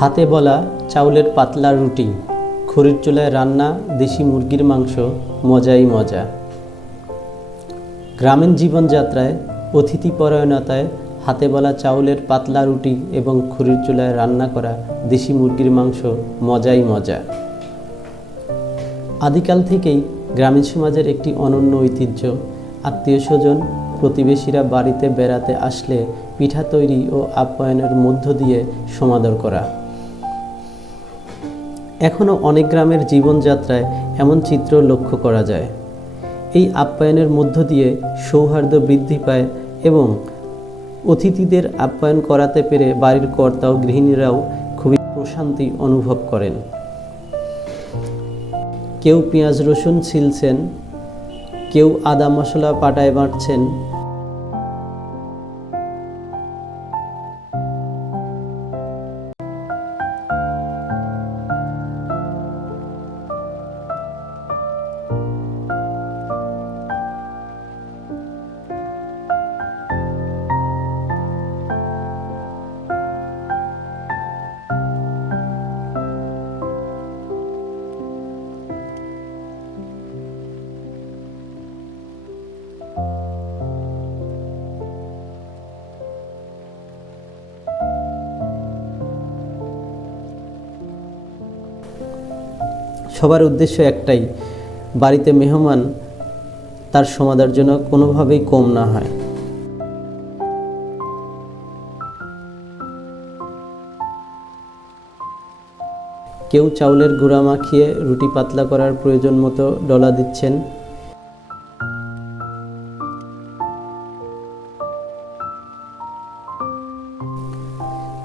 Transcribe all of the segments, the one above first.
হাতে বলা চাউলের পাতলা রুটি, খড়ির চুলায় রান্না দেশি মুরগির মাংস, মজাই মজা। গ্রামীণ জীবনযাত্রায় অতিথি পরায়ণতায় হাতে বলা চাউলের পাতলা রুটি এবং খড়ির চুলায় রান্না করা দেশি মুরগির মাংস মজাই মজা। আদিকাল থেকেই গ্রামীণ সমাজের একটি অনন্য ঐতিহ্য, আত্মীয় স্বজন, প্রতিবেশীরা বাড়িতে বেড়াতে আসলে পিঠা তৈরি ও আপ্যায়নের মধ্য দিয়ে সমাদর করা। এখনও অনেক গ্রামের জীবনযাত্রায় এমন চিত্র লক্ষ্য করা যায়। এই আপ্যায়নের মধ্য দিয়ে সৌহার্দ্য বৃদ্ধি পায় এবং অতিথিদের আপ্যায়ন করাতে পেরে বাড়ির কর্তা ও গৃহিণীরাও খুবই প্রশান্তি অনুভব করেন। কেউ পেঁয়াজ রসুন ছিলছেন, কেউ আদা মশলা পাটায় বাটছেন সবার উদ্দেশ্য একটাই, বাড়িতে মেহমান, তার সমাদার জন্য কোনোভাবেই কম না হয়। কেউ চাউলের গুঁড়া মাখিয়ে রুটি পাতলা করার প্রয়োজন মতো ডলা দিচ্ছেন।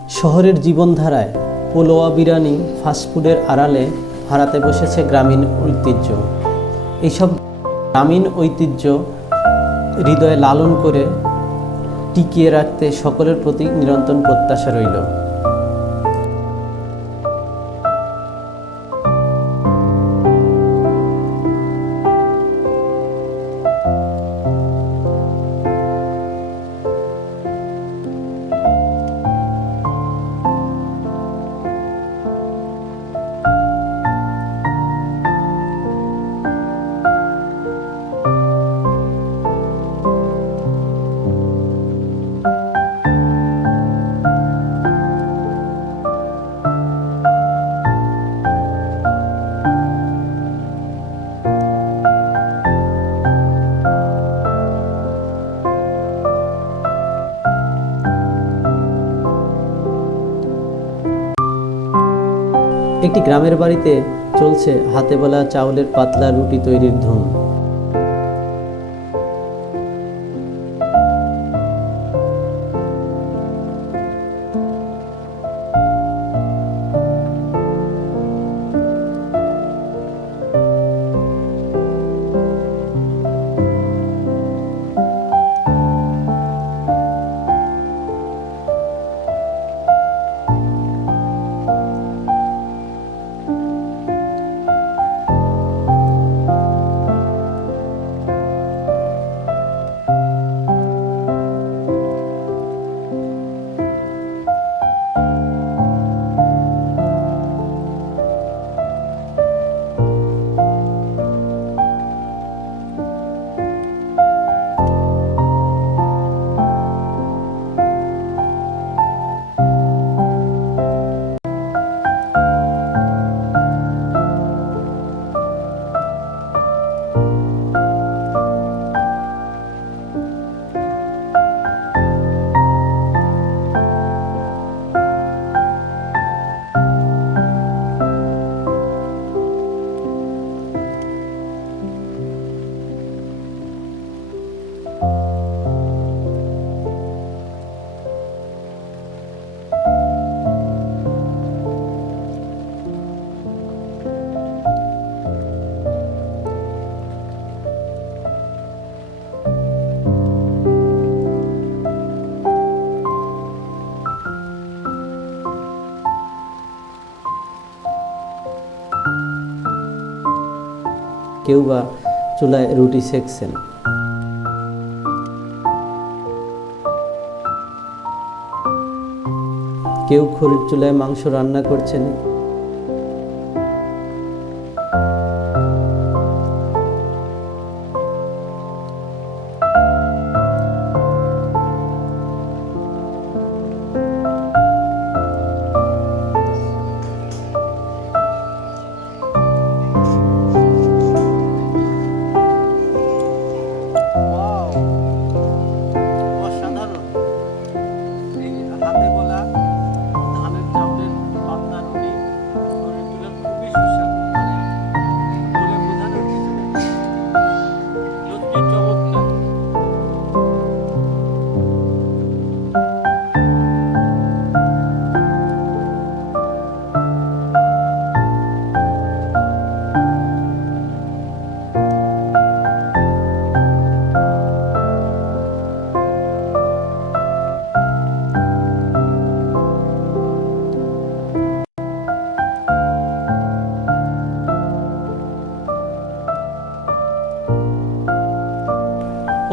শহরের জীবনধারায় পোলোয়া বিরানি ফাস্টফুডের আড়ালে হারাতে বসেছে গ্রামীণ ঐতিহ্য। এইসব গ্রামীণ ঐতিহ্য হৃদয়ে লালন করে টিকিয়ে রাখতে সকলের প্রতি নিরন্তর প্রত্যাশা রইল। একটি গ্রামের বাড়িতে চলছে হাতে বলা চাউলের পাতলা রুটি তৈরির ধুম। কেউ বা চুলায় রুটি সেকছেন। কেউ খড়ির চুলায় মাংস রান্না করছেন।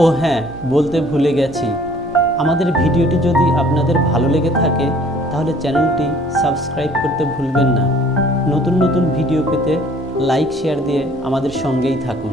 ও হ্যাঁ বলতে ভুলে গেছি। আমাদের ভিডিওটি যদি আপনাদের ভালো লেগে থাকে, তাহলে চ্যানেলটি সাবস্ক্রাইব করতে ভুলবেন না। নতুন নতুন ভিডিও পেতে লাইক, শেয়ার দিয়ে আমাদের সঙ্গেই থাকুন।